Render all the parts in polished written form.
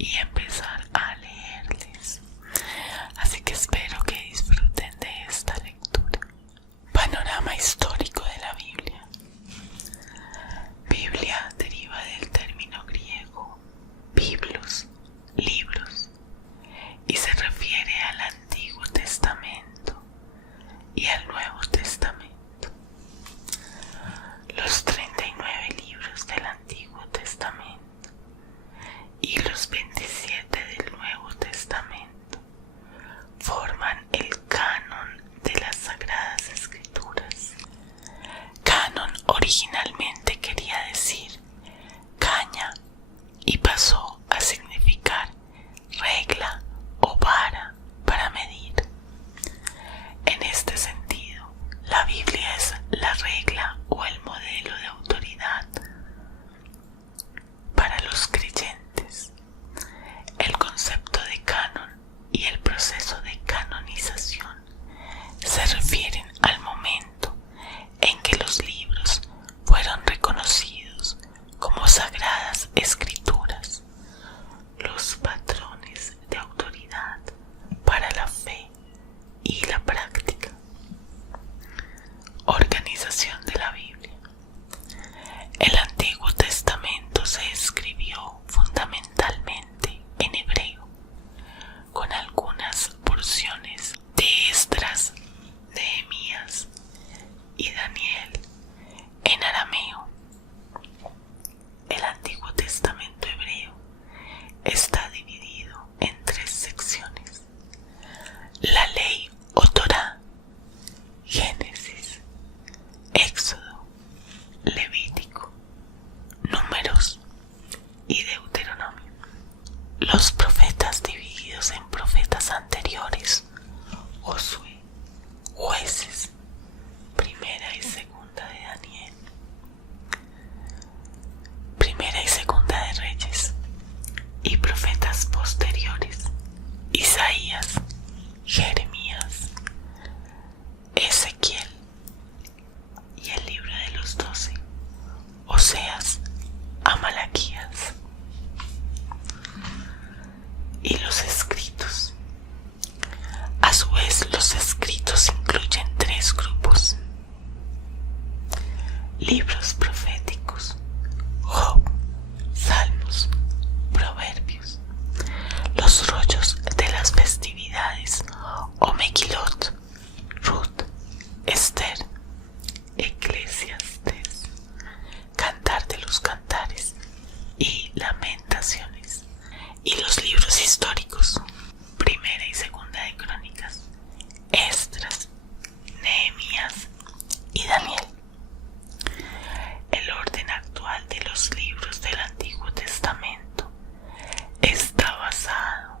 y empezar a leerles. Así que espero que disfruten de esta lectura. Panorama histórico de la Biblia. Biblia deriva del término griego biblos, libros, y se refiere al Antiguo Testamento y al Nuevo Testamento. Los 39 libros del Antiguo Testamento y los 27 del Nuevo Testamento forman el canon de las Sagradas Escrituras. Canon originalmente quería decir caña y pasó a significar regla o vara para medir. En este sentido, la Biblia es la regla o el modelo de autoridad para los creyentes. El concepto de canon y el proceso de canonización se refieren al momento en que los libros fueron reconocidos como sagradas escrituras, los patrones de autoridad para la fe y la práctica. Organización de la Biblia. El Antiguo Testamento se escribió fundamentalmente en hebreo, con algunas porciones de Esdras, Nehemías y Daniel en arameo. El Antiguo Testamento hebreo está dividido en 3 secciones: la ley o Torá, Génesis, Éxodo, Levítico, Números y Deuteronomio. Los profetas divididos en profetas anteriores: Josué, Jueces, Primera y Segunda de Daniel, Primera y Segunda de Reyes, y profetas posteriores: Isaías, Jeremías, Ezequiel y el libro de los 12, Oseas a Malaquías. Y los escritos. A su vez, los escritos incluyen 3 grupos: libros proféticos, Job, Salmos, Proverbios, los rollos de las festividades o Mequilot, Ruth, Esther, Eclesiastes, Cantar de los Cantares y Lamentaciones, y los libros históricos: Primera y Segunda de Crónicas, Esdras, Nehemías y Daniel. El orden actual de los libros del Antiguo Testamento está basado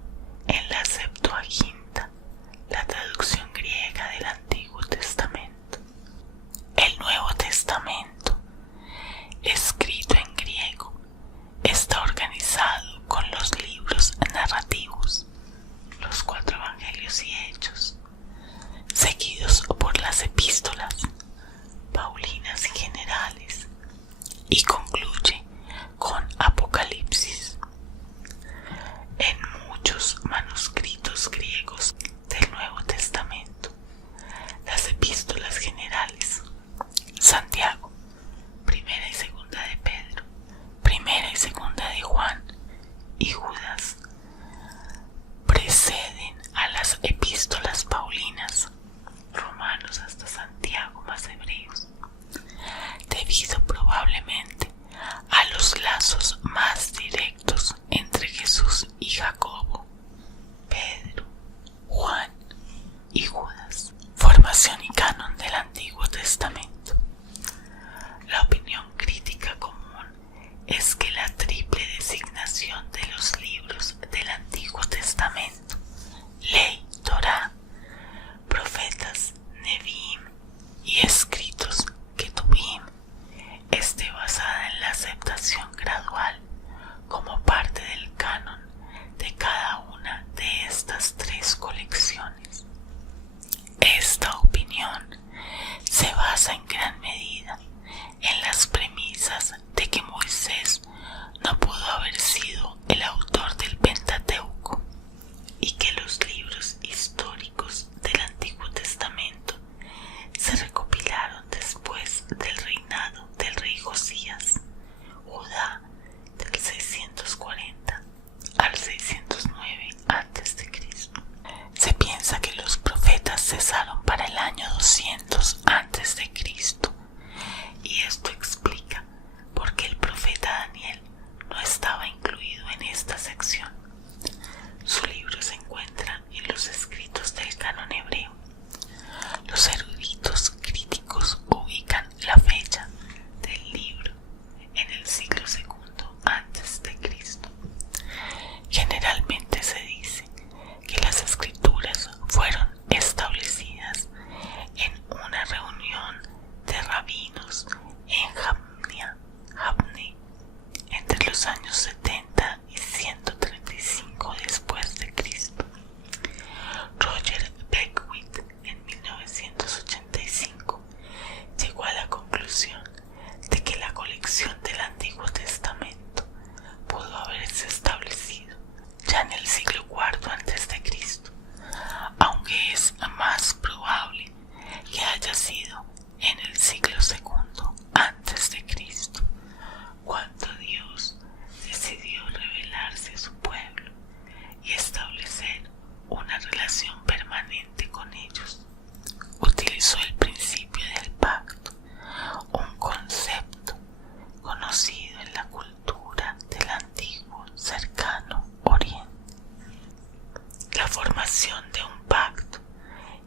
formación de un pacto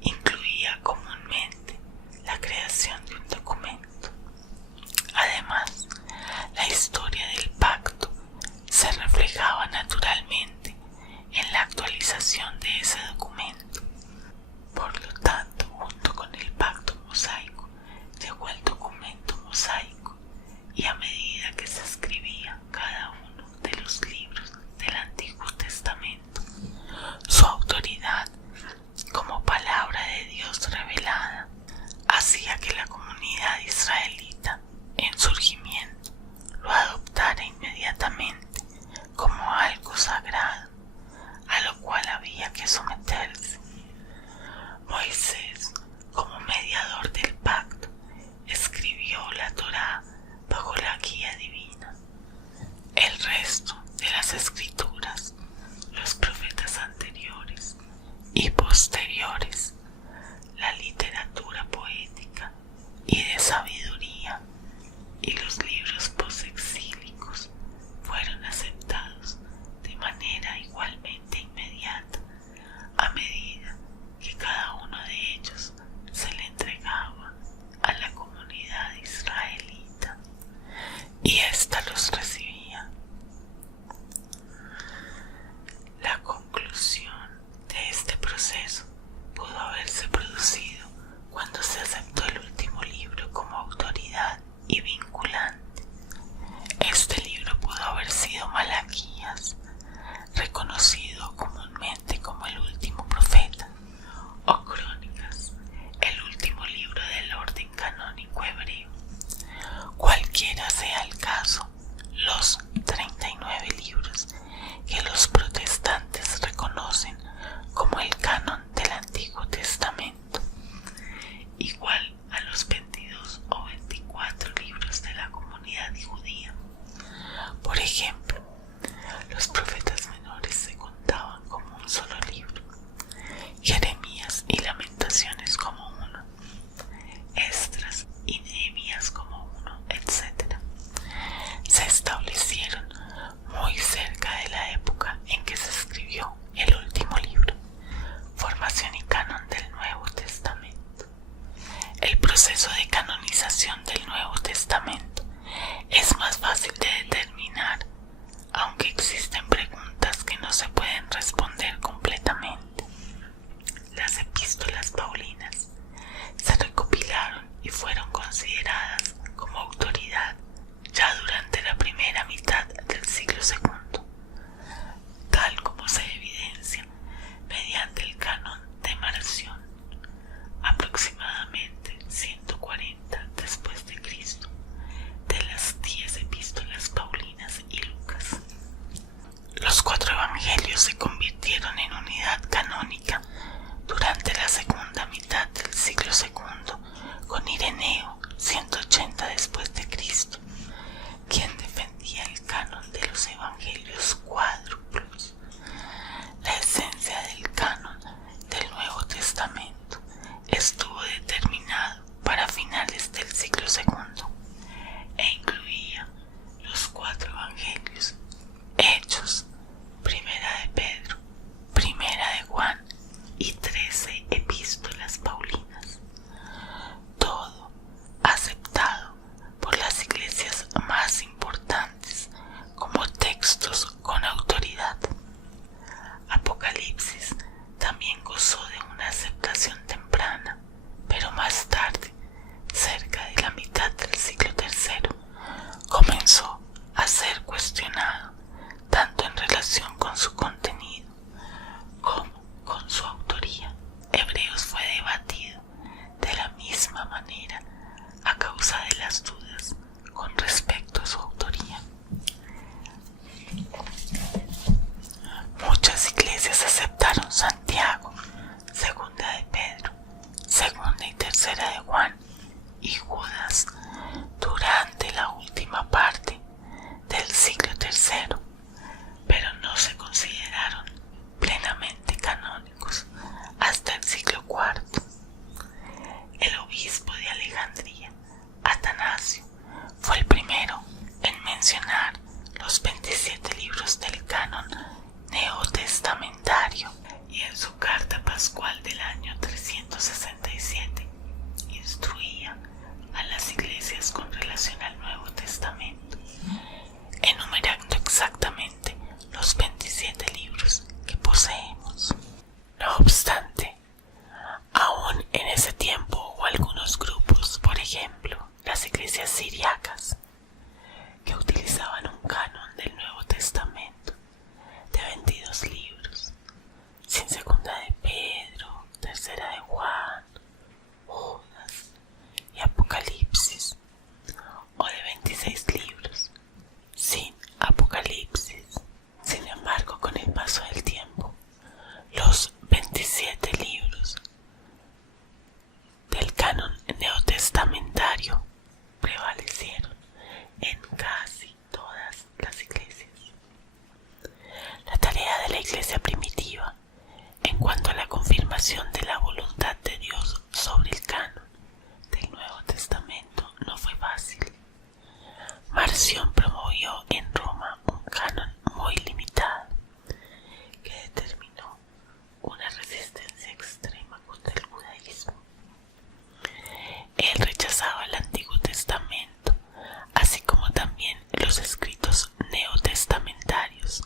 incluía comúnmente la creación de un documento. Además, la historia del pacto se reflejaba naturalmente en la actualización de ese documento. Por lo tanto, junto con el pacto mosaico llegó el documento mosaico, y a medida que se escribía cada uno de los libros del Antiguo Testamento, su autoridad como palabra de Dios revelada hacía que la comunidad israelita en surgimiento lo adoptara inmediatamente como algo sagrado a lo cual había que someterse. Moisés, como mediador del pacto, escribió la Torá bajo la guía divina. El resto de las escrituras, los profetas anteriores y posteriores, la literatura poética y de sabiduría y los libros posexílicos fueron aceptados de manera igualmente inmediata a medida que cada uno de ellos se le entregaba a la comunidad israelita y ésta los recibía. La conclusión de este proceso pudo haberse producido cuando se aceptó el último libro como autoridad y vinculante. Este libro pudo haber sido Malaquías, reconocido comúnmente como el último profeta, o Crónicas, el último libro del orden canónico hebreo. Cualquiera sea el caso, los 39 libros que los protestantes reconocen como el canon del Antiguo Testamento, igual a los 22 o 24 libros de la comunidad judía. Por ejemplo, los profetas menores se contaban como un solo libro, Jeremías y Lamentaciones como uno, Esdras y Nehemías como uno, etc. Se establecieron muy cerca de la época en que se escribió el último libro, formación y canon del Nuevo Testamento. El proceso de canonización del Nuevo Testamento es más fácil de determinar, aunque existen preguntas que no se pueden responder completamente. Las epístolas paulinas se recopilaron y fueron consideradas como autoridad ya durante la primera mitad del siglo II, tal como se evidencia mediante el canon de Marción, aproximadamente 140 después de Cristo, de las 10 epístolas paulinas y Lucas. Los 4 evangelios se convirtieron en unidad canónica durante la segunda mitad del siglo II con Ireneo, 180 después de Cristo, quien defendía el canon de los evangelios cuádruplos. La esencia del canon del Nuevo Testamento estuvo determinado para finales del siglo II e incluía los 4 evangelios, Hechos, Primera de Pedro, iglesia primitiva en cuanto a la confirmación de la voluntad de Dios sobre el canon del Nuevo Testamento no fue fácil. Marción promovió en Roma un canon muy limitado que determinó una resistencia extrema contra el judaísmo. Él rechazaba el Antiguo Testamento, así como también los escritos neotestamentarios,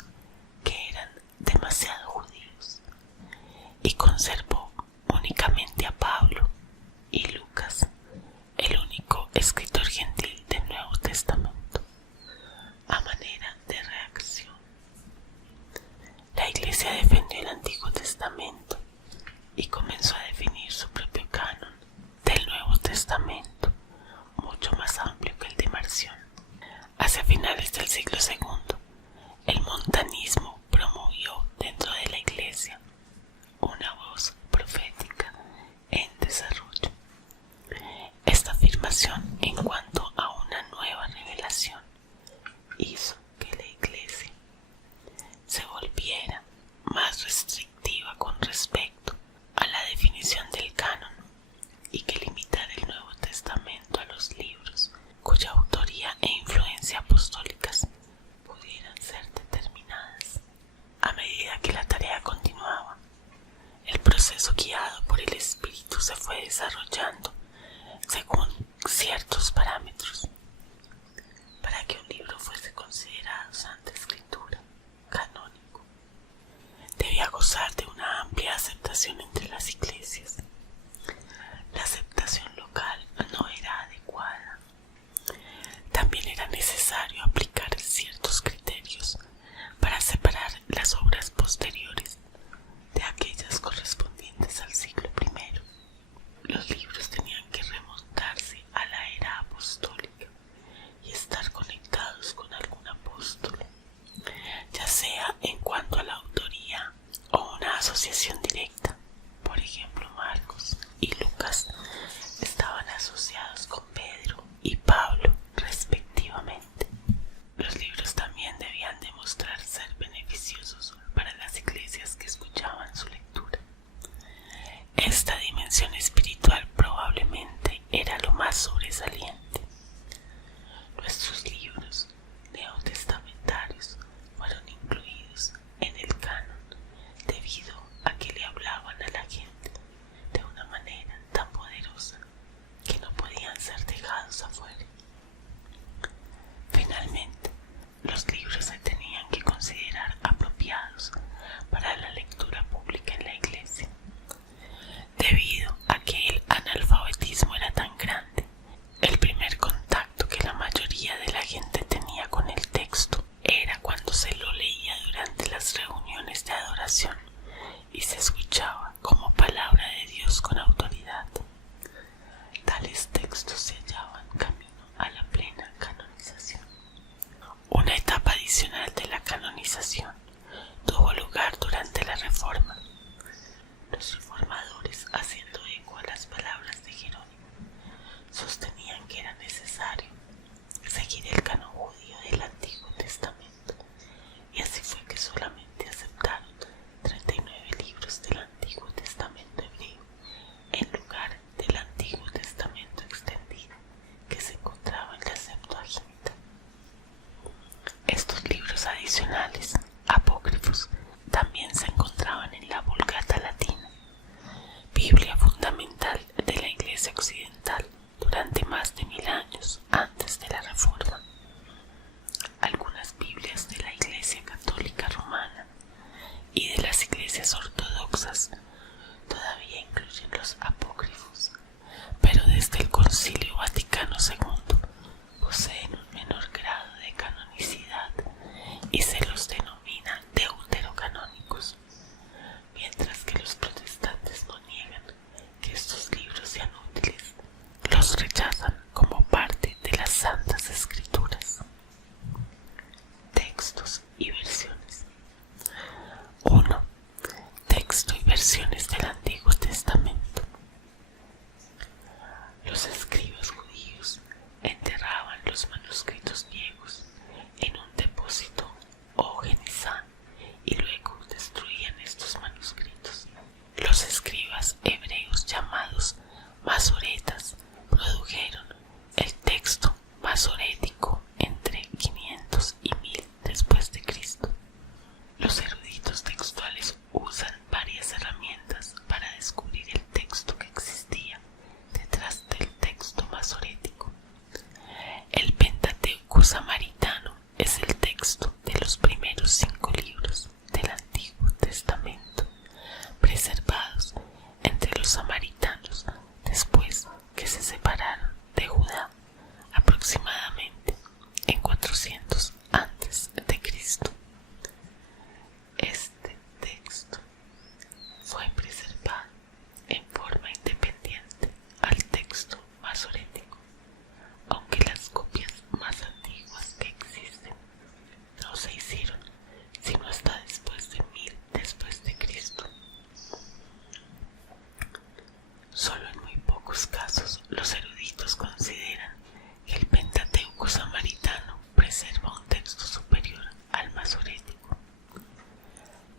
que eran demasiado judíos, y conservó únicamente a Pablo y Lucas, el único escritor gentil del Nuevo Testamento, a manera de reacción. La Iglesia defendió el Antiguo Testamento y comenzó a definir su propio canon del Nuevo Testamento, mucho más amplio que el de Marción. Hacia finales del siglo II, el montanismo promovió dentro de la Iglesia una voz profética en desarrollo. Esta afirmación en cuanto a una nueva revelación hizo que la Iglesia se volviera más restrictiva con respecto a la definición del canon y que limitara el Nuevo Testamento a los libros cuya autoría e influencia apostólicas pudieran ser determinadas. A medida que la tarea continuaba, el proceso guiado por el Espíritu se fue desarrollando según ciertos parámetros. Para que un libro fuese considerado Santa Escritura, canónico, debía gozar de una amplia aceptación entre las iglesias. La aceptación local no era adecuada. También era necesario aplicar ciertos criterios para separar las obras posteriores de aquellas correspondientes al siglo I. Los libros tenían que remontarse a la era apostólica y estar conectados con algún apóstol, ya sea en cuanto a la autoría o una asociación directa. Por ejemplo, Marcos y Lucas estaban asociados con Pedro y Pablo, respectivamente. Los libros también debían demostrar ser beneficiosos para las iglesias que escuchaban su lectura. Esta dimensión espiritual probablemente era lo más sobresaliente. Nuestros libros neotestamentarios fueron incluidos en el canon debido a que le hablaban a la gente de una manera tan poderosa que no podían ser dejados afuera. Finalmente, los libros se tenían que considerar apropiados para la lectura pública en la iglesia. Debido a que el analfabetismo era tan grande, el primer contacto que la mayoría de la gente tenía con el texto era cuando se lo leía durante las reuniones de adoración y se escuchaba como palabra de Dios con autoridad. Tales textos se hallaban camino a la plena canonización. Una etapa adicional de la canonización tuvo lugar durante la Reforma. Los reformadores, haciendo eco a las palabras de Jerónimo, sostenían que era necesario seguir el canon judío del Antiguo Testamento, y así fue que solamente aceptaron 39 libros del Antiguo Testamento hebreo en lugar del Antiguo Testamento extendido que se encontraba en la Septuaginta. Estos libros adicionales, apócrifos, también se encontraban en la Vulgata latina, Biblia fundamental de la Iglesia occidental durante más de 1000 años antes de la Reforma. Algunas Biblias de la Iglesia Católica Romana y de las iglesias ortodoxas todavía incluyen los apócrifos, pero desde el Concilio Vaticano II poseen un menor grado de canonicidad y se los denomina deuterocanónicos, mientras que los protestantes no niegan que estos libros sean útiles, los rechazan como parte de las Santas Escrituras. Textos y versiones. 1. Texto y versiones del Antiguo Testamento. Los escribas judíos enterraban los manuscritos griegos en un depósito o genizá y luego, después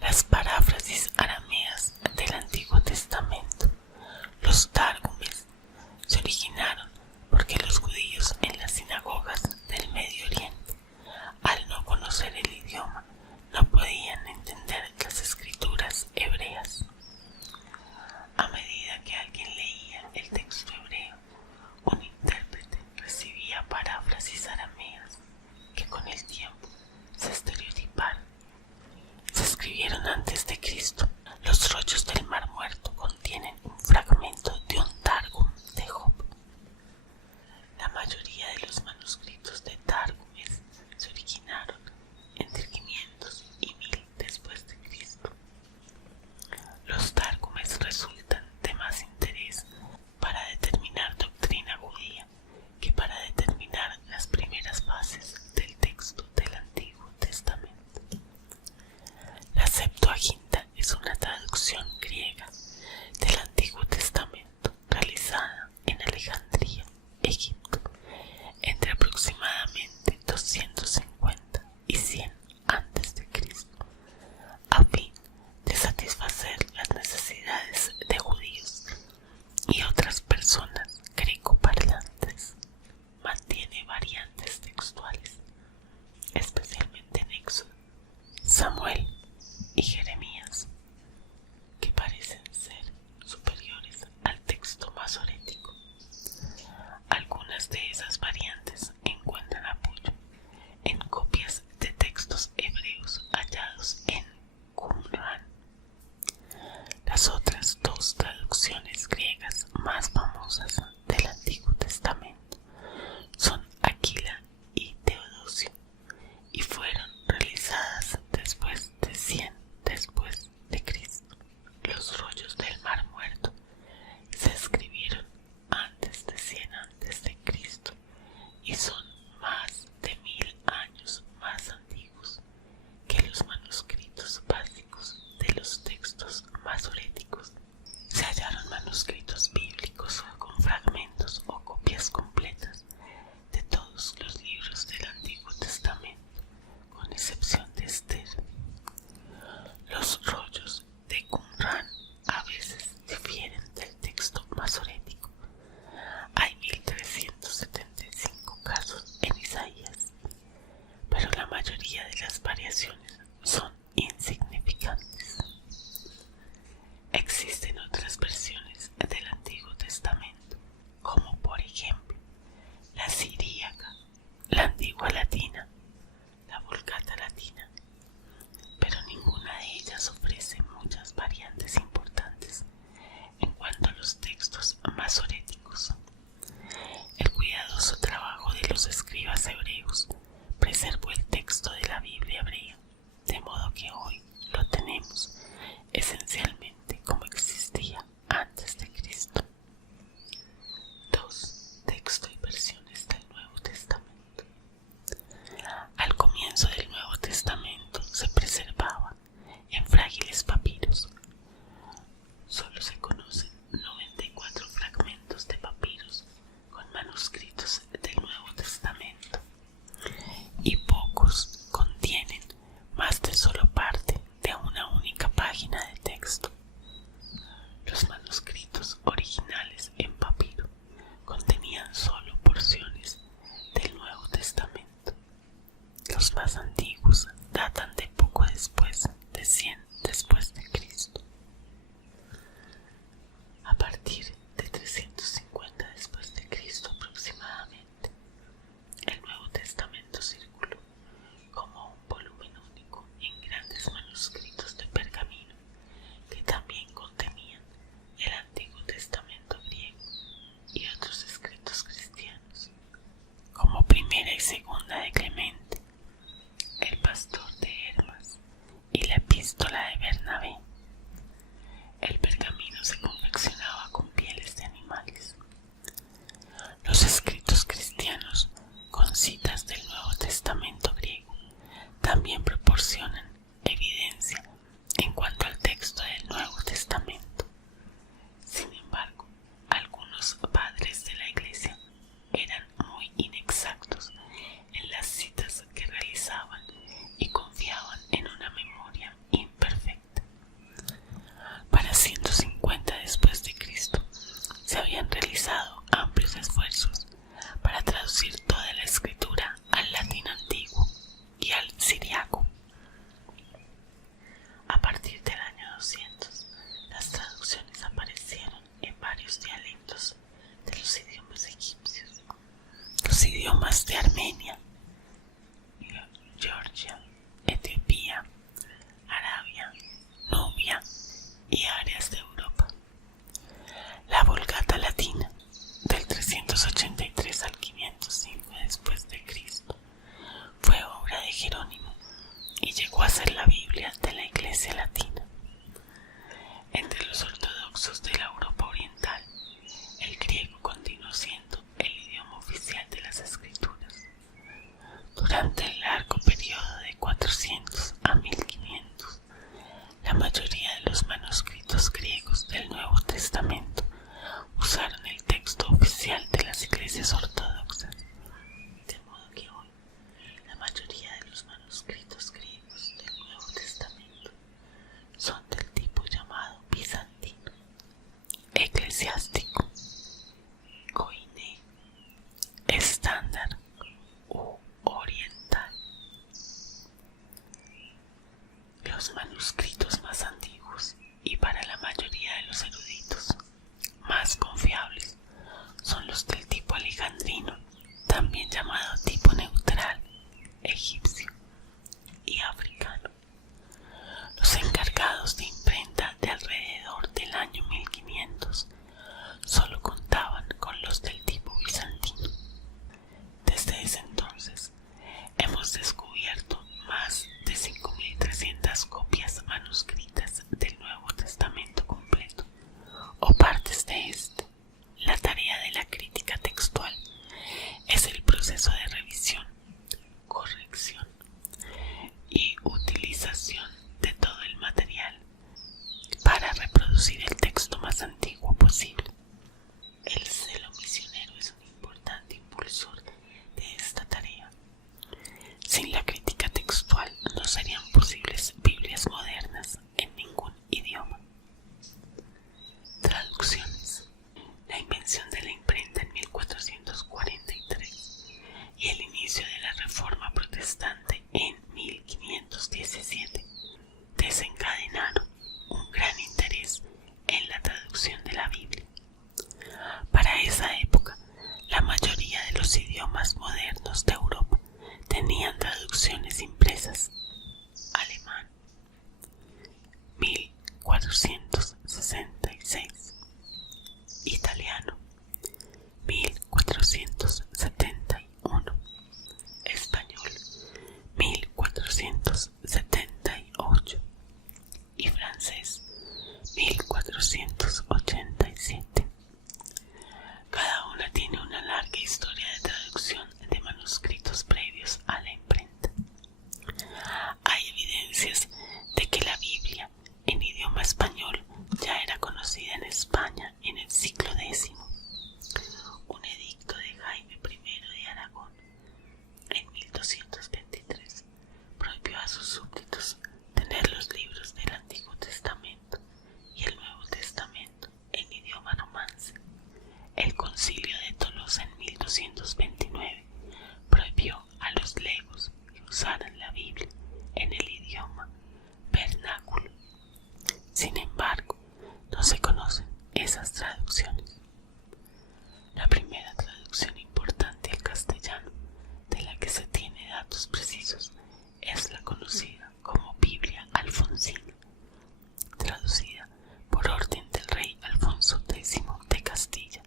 las paráfrasis arameas del Antiguo Testamento. Los Targumes se originaron porque los judíos en las sinagogas del Medio Oriente, al no conocer el idioma, no podían entender las escrituras hebreas. A medida que alguien leía el texto hebreo, un intérprete recibía paráfrasis arameas que con el tiempo se estereotiparon. Se escribieron antes de Cristo. Los rollos del Mar Muerto contienen un fragmento de un Targum de Job. La mayoría de los manuscritos de Targumes se originaron entre 500 y 1000 después de Cristo. Los Targumes resultan de más interés para determinar doctrina judía que para determinar las primeras bases del texto del Antiguo Testamento. La Septuaginta es una traducción griega del Antiguo y áreas de Europa. La Vulgata latina, del 383 al 505 después de Cristo, fue obra de Jerónimo y llegó a ser la Biblia de la Iglesia latina. Entre los ortodoxos de la Europa oriental, el griego continuó siendo el idioma oficial de las escrituras. Durante el largo periodo de 400 a 1500, la mayoría de los manuscritos griegos del Nuevo Testamento usaron el texto oficial de las iglesias ortodoxas, de modo que hoy la mayoría de los manuscritos griegos del Nuevo Testamento son del tipo llamado bizantino, eclesiástico, koiné, estándar u oriental. Los manuscritos más antiguos y para la mayoría de los eruditos más confiables son los del tipo alejandrino, también llamado tipo neutral, egipcio y africano. Los encargados de imprenta de alrededor del año 1500 solo contaban con los del tipo bizantino. Desde ese entonces hemos descubierto más de 5300 copias manuscritas del Nuevo Testamento completo o partes de este. La tarea de la crítica textual es el proceso de revisión, corrección y utilización de todo el material para reproducir el texto más antiguo posible. El celo misionero es un importante impulsor de esta tarea. Sin la crítica textual no serían posibles Biblias modernas en ningún idioma. Traducciones. La invención de la imprenta en 1443 y el inicio de la Reforma Protestante en 1517 desencadenaron un gran interés en la traducción de la Biblia. Para esa época, la mayoría de los idiomas modernos de Europa tenían traducciones impresas. Alemán, 1466. Italiano, 1471. Español, 1478. Y francés, 1487. Cada una tiene una larga historia de traducción de manuscritos previos a la imprenta. Hay evidencias de que la Biblia en idioma español ya era conocida en España en el siglo X. Un edicto de Jaime I de Aragón en 1223 prohibió a sus súbditos tener los libros del Antiguo Testamento y el Nuevo Testamento en idioma romance. El Concilio de Tolosa en 1229 prohibió a los legos que usaran la Biblia en el idioma vernáculo. Sin embargo, no se conocen esas traducciones. La primera traducción importante al castellano de la que se tiene datos precisos es la conocida como Biblia Alfonsina, traducida por orden del rey Alfonso X de Castilla,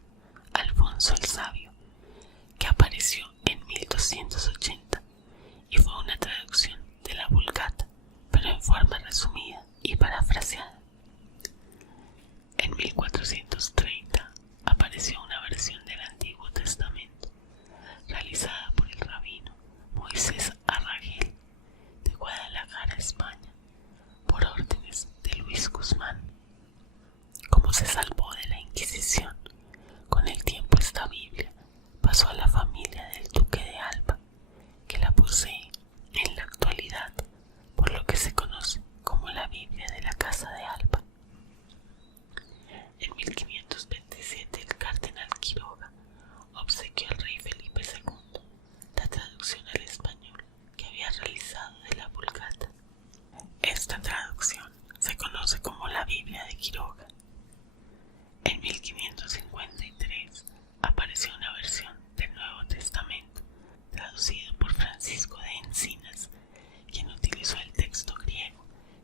Alfonso el Sabio, que apareció en 1280 y fue una traducción de la Vulgata, pero en forma resumida y parafraseada. En 1430 apareció una versión del Antiguo Testamento, realizada por el rabino Moisés Arragel de Guadalajara, España, por órdenes de Luis Guzmán. Como se salvó de la Inquisición, con el tiempo esta Biblia pasó a la familia del duque de Alba, que la posee en la actualidad, por lo que se conoce como la Biblia de la Casa de Alba. En 1527 el cardenal Quiroga obsequió al rey Felipe II la traducción al español que había realizado de la Vulgata. Esta traducción se conoce como la Biblia de Quiroga. En 1553 apareció una versión del Nuevo Testamento traducido por Francisco de Encinas, quien utilizó el texto griego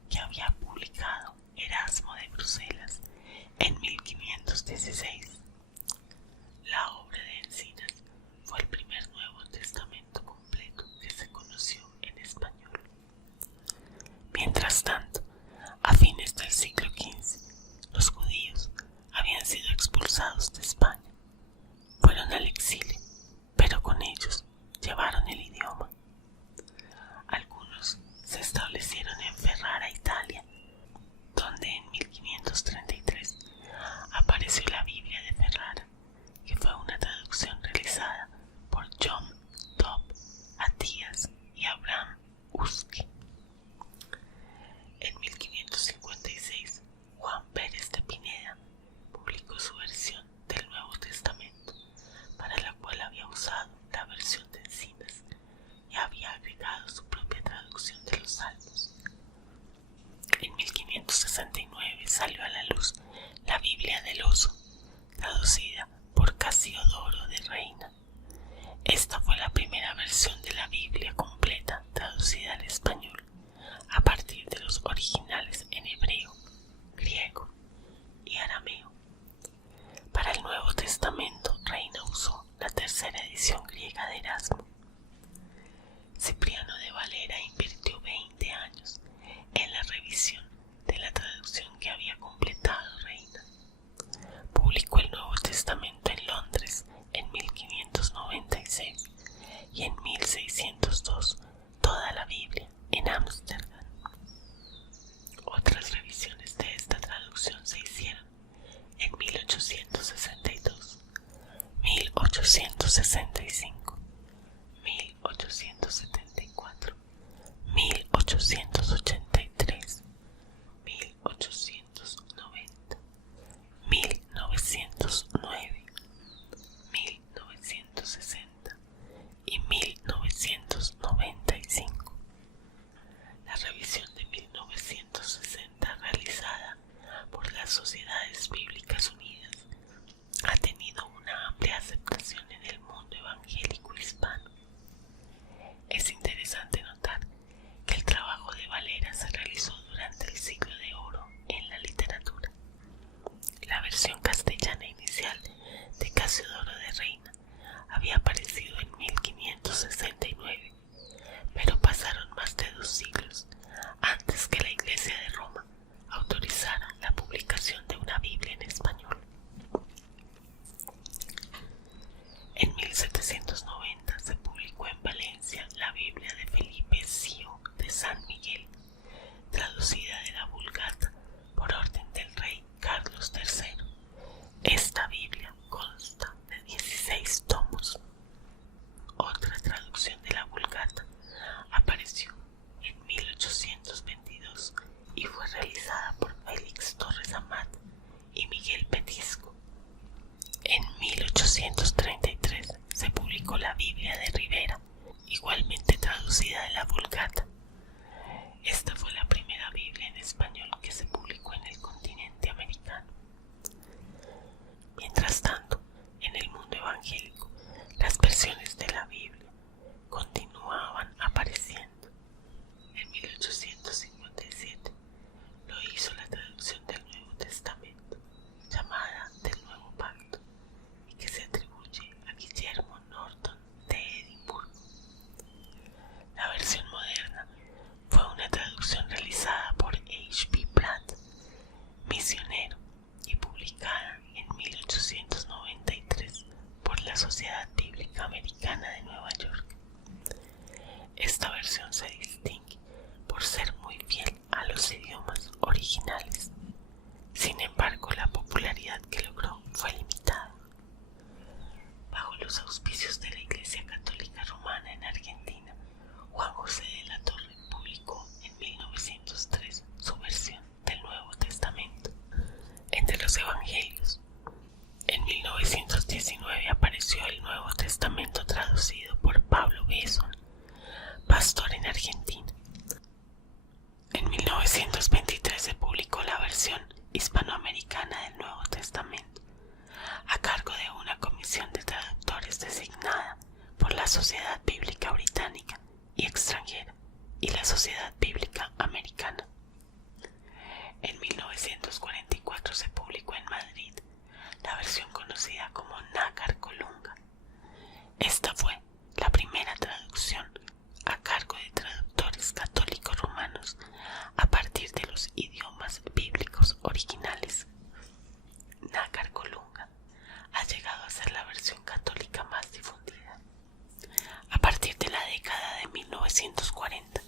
que había publicado Erasmo de Bruselas. 1833 apareció la Biblia de Ferrara, que fue una traducción realizada por John Dobb Attias y Abraham Husky. En 1556, Juan Pérez de Pineda publicó su versión del Nuevo Testamento, para la cual había usado la versión de Encinas y había agregado su propia traducción de los Salmos. En 1569 salió a la luz la Biblia del Oso, traducida por Casiodoro de Reina. Esta fue la primera versión de la Biblia completa traducida al español, a partir de los originales en hebreo, griego y arameo. Para el Nuevo Testamento, Reina usó la tercera edición griega de Erasmo. Cipriano de Valera invirtió 20 años en la revisión de la traducción que había completado Reina. Publicó el Nuevo Testamento en Londres en 1596 y en 1602 toda la Biblia en Ámsterdam. Otras revisiones de esta traducción se hicieron en 1862, 1865, 1874, 1883, 1890, 1909, 1960 y 1995. La revisión de 1960, realizada por las Sociedades Bíblicas Unidas, ha tenido una amplia aceptación en el mundo evangélico hispano. Es interesante notar que el trabajo de Valera se realizó durante el siglo de oro en la literatura. La versión castellana inicial de Casiodoro de Reina había aparecido en 1569, pero pasaron más de 2 siglos antes que la Iglesia de Roma autorizara la publicación de una Biblia en español. En 1790 se publicó en Valencia la Biblia de Felipe Sió de San Miguel, traducida de la Vulgata por orden del rey Carlos III. Esta Biblia consta de 16 tomos. Otra traducción de la Vulgata apareció en 1822 y fue realizada por Félix Torres Amat y Miguel Petisco. En 1833 se publicó la Biblia de Rivera, igualmente traducida de la Vulgata. Esta fue la primera Biblia en español que se publicó en el continente americano. Mientras tanto, en el mundo evangélico, las versiones de la Biblia continuaban apareciendo. En 1857 lo hizo la traducción del Nuevo Testamento, llamada del Nuevo Pacto, y que se atribuye a Guillermo Norton de Edimburgo. La versión moderna fue una traducción realizada por H.B. Pratt, misionero, y publicada en 1893 por la Sociedad Bíblica Americana de Nueva York. Esta versión se distingue por ser muy fiel a los idiomas originales. Sin embargo, la popularidad que logró fue limitada. Bajo los auspicios de la Iglesia Católica Romana en Argentina, Juan José de la Torre publicó en 1903 su versión del Nuevo Testamento. Entre los evangelios, en 1919 apareció el Nuevo Testamento traducido por Pablo Besson, pastor en Argentina. En 1923 se publicó la versión hispanoamericana del Nuevo Testamento, a cargo de una comisión de traductores designada por la Sociedad Bíblica Británica y Extranjera y la Sociedad Bíblica Americana. En 1944 se publicó en Madrid la versión conocida como Nácar Colunga. Esta fue la primera traducción a cargo de traductores católicos romanos a partir de los idiomas bíblicos originales. Nácar Colunga ha llegado a ser la versión católica más difundida. A partir de la década de 1940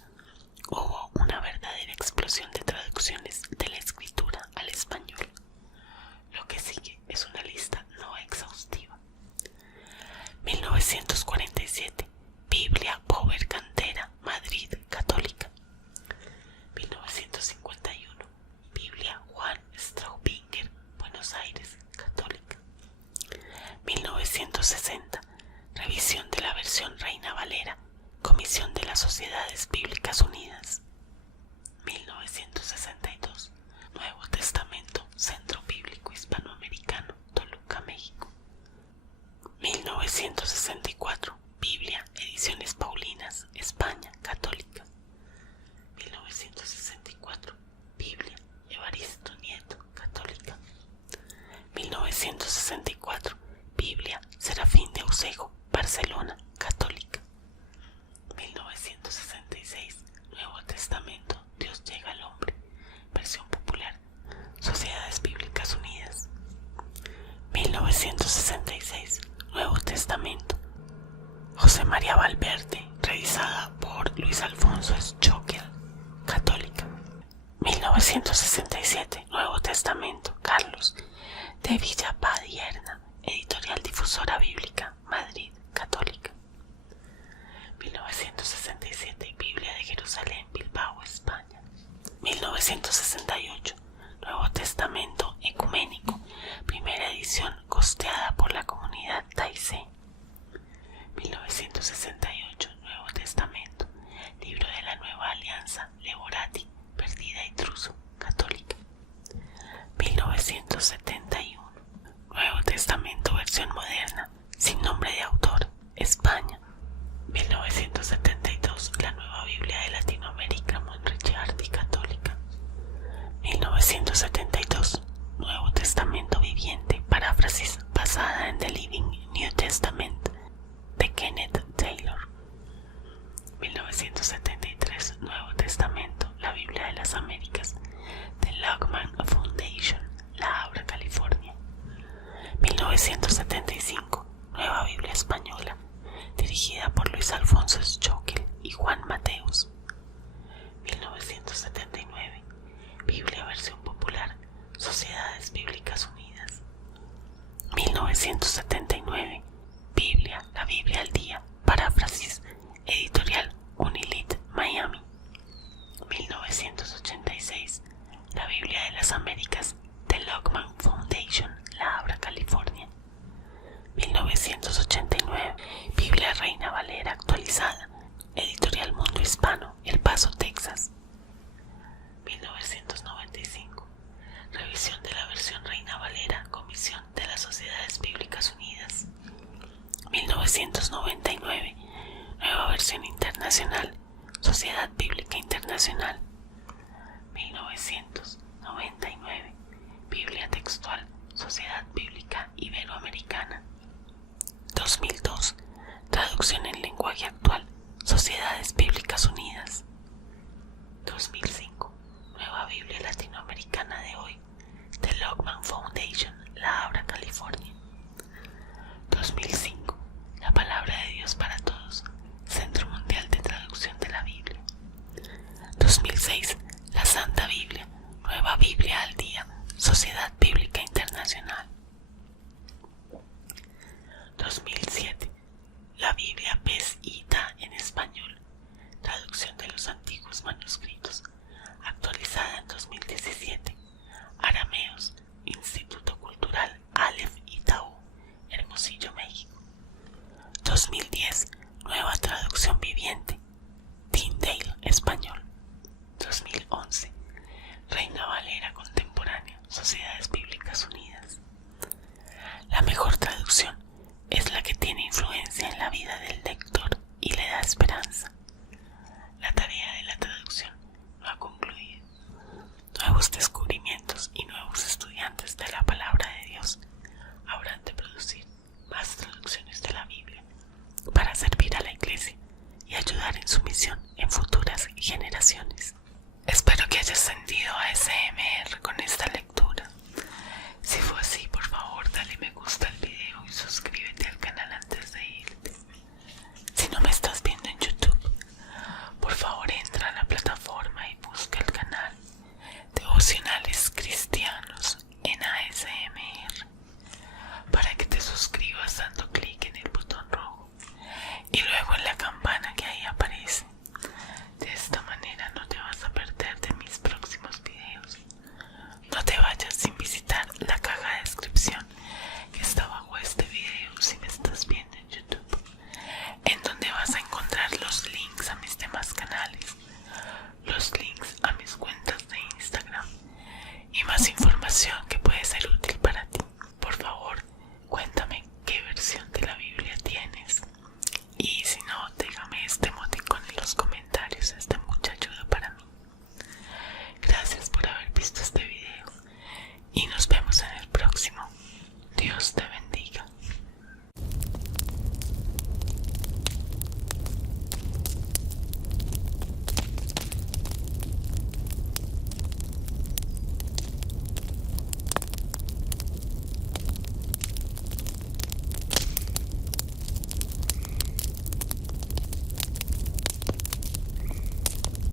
hubo una verdadera explosión de traducciones de la escritura al español. Consejo, Barcelona, católica. 1966, Nuevo Testamento, Dios llega al hombre, versión popular, Sociedades Bíblicas Unidas. 1966, Nuevo Testamento, José María Valverde, revisada por Luis Alfonso Schockel, católica. 1967, Nuevo Testamento, Carlos de Villapadierna, editorial Difusora Bíblica, Madrid, católica. 1967, Biblia de Jerusalén, Bilbao, España. 1968, Nuevo Testamento Ecuménico, primera edición costeada por la comunidad Taizé. 1968, Nuevo Testamento, Libro de la Nueva Alianza, Levorati, Perdida y Truso, católica. 1971, Nuevo Testamento versión moderna, sin nombre de autor, España. 1972, la Nueva Biblia de Latinoamérica, Monricciardi, católica. 1972, Nuevo Testamento viviente, paráfrasis basada en The Living New Testament, de Kenneth Taylor. 1973, Nuevo Testamento, la Biblia de las Américas, de Lockman Foundation, La Habra, California. 1975, Nueva Biblia Española, dirigida por Luis Alfonso Schockel y Juan Mateus. 1979, Biblia versión popular, Sociedades Bíblicas Unidas. 1979, Biblia, la Biblia al día, paráfrasis, editorial Unilit, Miami. 1986, la Biblia de las Américas, de Lockman Foundation, La Habra, California. 1989, Biblia Reina Valera actualizada, editorial Mundo Hispano, El Paso, Texas. 1995, revisión de la versión Reina Valera, Comisión de las Sociedades Bíblicas Unidas. 1999, nueva versión internacional, Sociedad Bíblica Internacional. 1999, Biblia textual, Sociedad Bíblica Iberoamericana. 2002, traducción en lenguaje actual, Sociedades Bíblicas Unidas. 2005, nueva Biblia Latinoamericana de hoy, de Lockman Foundation, La Habra, California. 2005, la Palabra de Dios para Todos, Centro Mundial de Traducción de la Biblia. 2006, la Santa Biblia, Nueva Biblia al día, Sociedad Bíblica Internacional. 2007, la Biblia Peshitta en español, traducción de los antiguos manuscritos, actualizada en 2017, Arameos, Instituto Cultural Aleph Itaú, Hermosillo, México. 2010, nueva traducción viviente, Tyndale, español. 2011, Reina Valera contemporánea, Sociedades Bíblicas Unidas. La mejor traducción es la que tiene influencia en la vida del lector y le da esperanza. La tarea de la traducción no ha concluido. Nuevos descubrimientos y nuevos estudiantes de la palabra de Dios habrán de producir más traducciones de la Biblia para servir a la Iglesia y ayudar en su misión en futuras generaciones. Espero que hayas sentido ASMR con esta lectura. Si fue así, por favor, dale me gusta al video y suscríbete al canal antes de irte. Si no me estás viendo en YouTube, por favor entra a la plataforma y busca el canal Devocionales Cristianos en ASMR para que te suscribas dando clic en el botón rojo y luego en la campana que ahí aparece. De esta manera no te vas a perder de mis próximos videos. No te vayas sin visitar la caja de descripción que está bajo este video si me estás viendo en YouTube, en donde vas a encontrar los links a mis demás canales, los links a mis cuentas de Instagram y más información